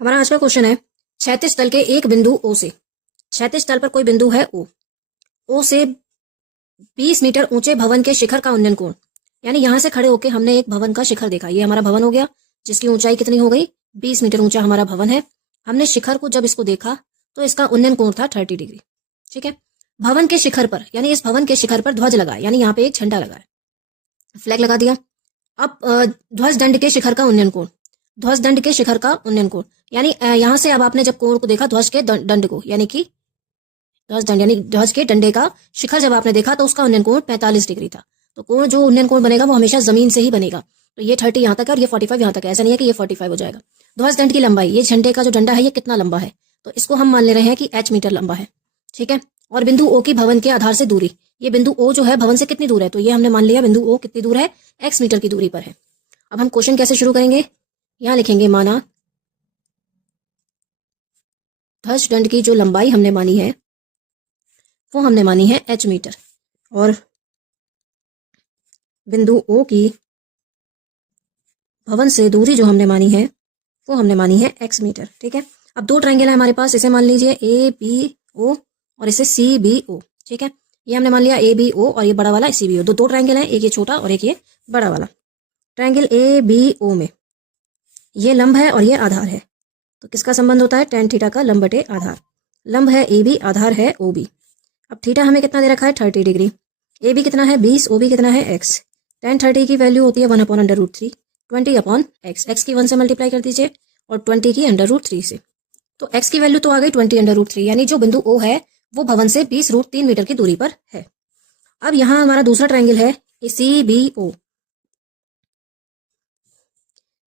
हमारा आज का क्वेश्चन है, क्षैतिज तल के एक बिंदु ओ से, क्षैतिज तल पर कोई बिंदु है ओ से 20 मीटर ऊंचे भवन के शिखर का उन्नयन कोण, यानी यहां से खड़े होकर हमने एक भवन का शिखर देखा। ये हमारा भवन हो गया जिसकी ऊंचाई कितनी हो गई, 20 मीटर ऊंचा हमारा भवन है। हमने शिखर को जब इसको देखा तो इसका उन्नयन कोण था 30 डिग्री। ठीक है, भवन के शिखर पर, यानी इस भवन के शिखर पर ध्वज लगा है, यानी यहाँ पे एक झंडा लगा है, फ्लैग लगा दिया। अब ध्वज दंड के शिखर का उन्नयन कोण, ध्वज दंड के शिखर का उन्नयन कोण, यानी यहां से अब आपने जब कोण को देखा ध्वज के दंड को, यानी कि ध्वज दंड यानी ध्वज के डंडे का शिखर जब आपने देखा तो उसका उन्नयन कोण 45 डिग्री था। तो कोण जो उन्नयन कोण बनेगा वो हमेशा जमीन से ही बनेगा। तो ये 30 यहाँ तक है और ये 45 यहाँ तक है, ऐसा नहीं है कि ये 45 हो जाएगा। ध्वज दंड की लंबाई, ये झंडे का जो डंडा है ये कितना लंबा है, तो इसको हम मान ले रहे हैं कि h मीटर लंबा है। ठीक है, और बिंदु ओ की भवन के आधार से दूरी, ये बिंदु ओ जो है भवन से कितनी दूर है, तो ये हमने मान लिया बिंदु ओ कितनी दूर है, x मीटर की दूरी पर है। अब हम क्वेश्चन कैसे शुरू करेंगे, यहां लिखेंगे माना ध्वज दंड की जो लंबाई हमने मानी है वो हमने मानी है h मीटर, और बिंदु O की भवन से दूरी जो हमने मानी है वो हमने मानी है x मीटर। ठीक है, अब दो ट्रायंगल है हमारे पास, इसे मान लीजिए ABO और इसे CBO। ठीक है, ये हमने मान लिया ABO और ये बड़ा वाला CBO। दो ट्रायंगल है, एक ये छोटा और एक ये बड़ा वाला। ट्रायंगल ABO में ये लंब है और ये आधार है, तो किसका संबंध होता है, tan थीटा का, लंब बटे आधार। लंब है AB, आधार है OB। अब थीटा हमें कितना दे रखा है, 30 डिग्री। AB कितना है 20, OB कितना है x। tan 30 की वैल्यू होती है 1/√3, 20/x। x की 1 से मल्टीप्लाई कर दीजिए और 20 की √3 से, तो x की वैल्यू तो आ गई 20/√3, यानी जो बिंदु O है वो भवन से 20√3 मीटर की दूरी पर है। अब यहां हमारा दूसरा ट्रायंगल है CBO,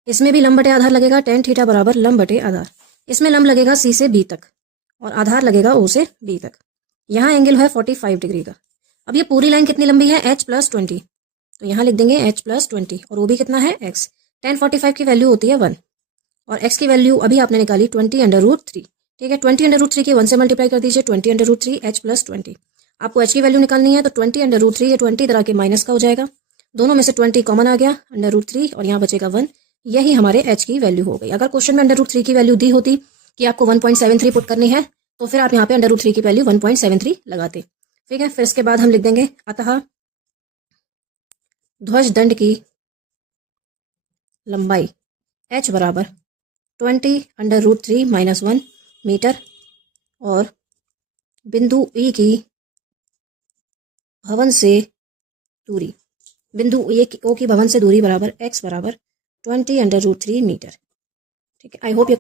इसमें भी लंब बटे आधार लगेगा, tan थीटा बराबर लंब बटे आधार। इसमें लंब लगेगा C से B तक और आधार लगेगा O से B तक। यहाँ एंगल है 45 डिग्री का। अब ये पूरी लाइन कितनी लंबी है, h+20, तो यहाँ लिख देंगे h+20 और OB कितना है x। tan 45 की वैल्यू होती है 1 और x की वैल्यू अभी आपने निकाली 20/√3। ठीक है, 20/√3 की 1 से मल्टीप्लाई कर दीजिए, 20/√3 h+20। आपको h की वैल्यू निकालनी है तो 20/√3 ये 20 तरह के माइनस का हो जाएगा, दोनों में से 20 कॉमन आ गया, √3 और यहाँ बचेगा 1। यही हमारे h की वैल्यू हो गई। अगर क्वेश्चन में √3 की वैल्यू दी होती कि आपको 1.73 पुट करनी है तो फिर आप यहाँ पे √3 की वैल्यू 1.73 लगाते। ठीक है, फिर इसके बाद हम लिख देंगे अतः ध्वज दंड की लंबाई h बराबर 20/√3 - 1 मीटर और बिंदु E की भवन से दूरी, बिंदु O की भवन से दूरी बराबर x बराबर 20/√3 मीटर। ठीक है, आई होप